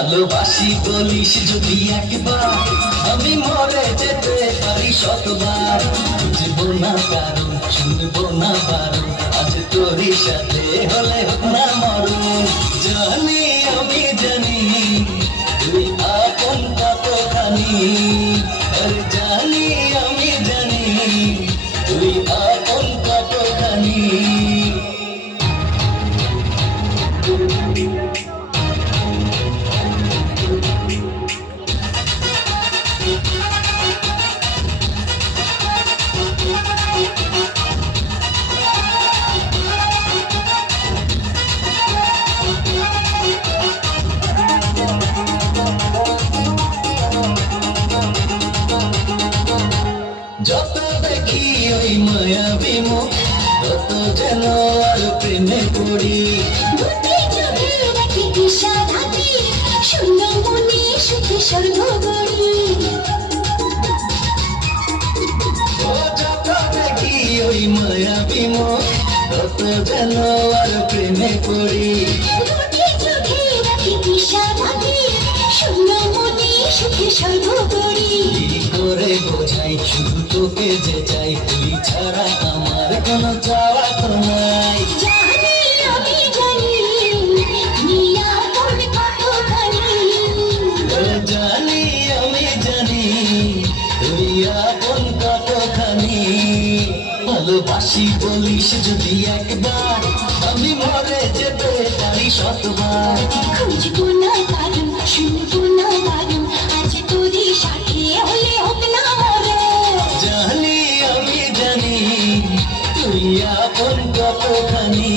ভালোবাসি বলিস যদি একবার, আমি মরে যেতে পারি শতবার। বুঝবো না কারণ, শুনবো না বারণ, আজ তোরই সাথে হলে হোক না মরণ। জানি আমি জানি তুই আপন কতখানি, আরে জানি আমি জানি তুই আপন কতখানি। যত দেখি ওই মায়াবী মুখ, তত যেন আর প্রেমে পড়ি। দুটি চোখে দেখি বিষাদাতি, শূন্য মনে সুখে সর্বগড়ি। ও যত দেখি ওই মায়াবী মুখ, তত যেন আর প্রেমে পড়ি। দুটি চোখে দেখি বিষাদাতি, শূন্য মনে সুখে সর্বগড়ি। কি করে বোঝাই শুধু তোকে যে চাই, তুই ছাড়া আমার কোনো চাওয়া তো নাই। জানি আমি জানি তুই আপন কতখানি। জানি আমি জানি তুই আপন কতখানি। ভালোবাসি বলিস যদি একবার, আমি মরে যেতে পারি শতবার। খুঁজবো না কারণ, শুনবো না বারণ, আজ তোরই সাথে হলে হোক না মরণ। জানি আমি জানি তুই আপন কতখানি।